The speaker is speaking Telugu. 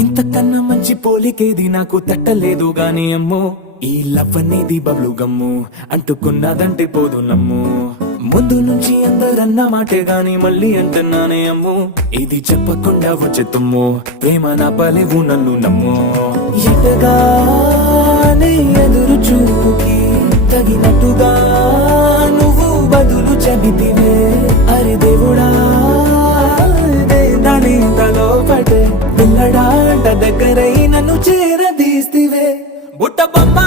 ఇంతకన్నా మంచి పోలికేది నాకు తట్టలేదు గాని అమ్మో, ఈ లవ్ అనేది బబ్లు గమ్ము, అంటుకున్నదంటే పోదు నమ్ము. ముందు నుంచి అందరన్న మాటే గాని మళ్ళీ అంటున్నానే అమ్ము, ఇది చెప్పకుండా వచ్చే తుమ్ము, ప్రేమ నా పలేవు నన్ను నమ్ము. ఎటగానే ఎదురు చూకి తగినట్టుగా నువ్వు బదులు చెబితివే, అరే దేవుడా దాని తలో పడే పిల్లడాంట దగ్గరై నన్ను చేరదీస్తివే. బుట్ట బొమ్మ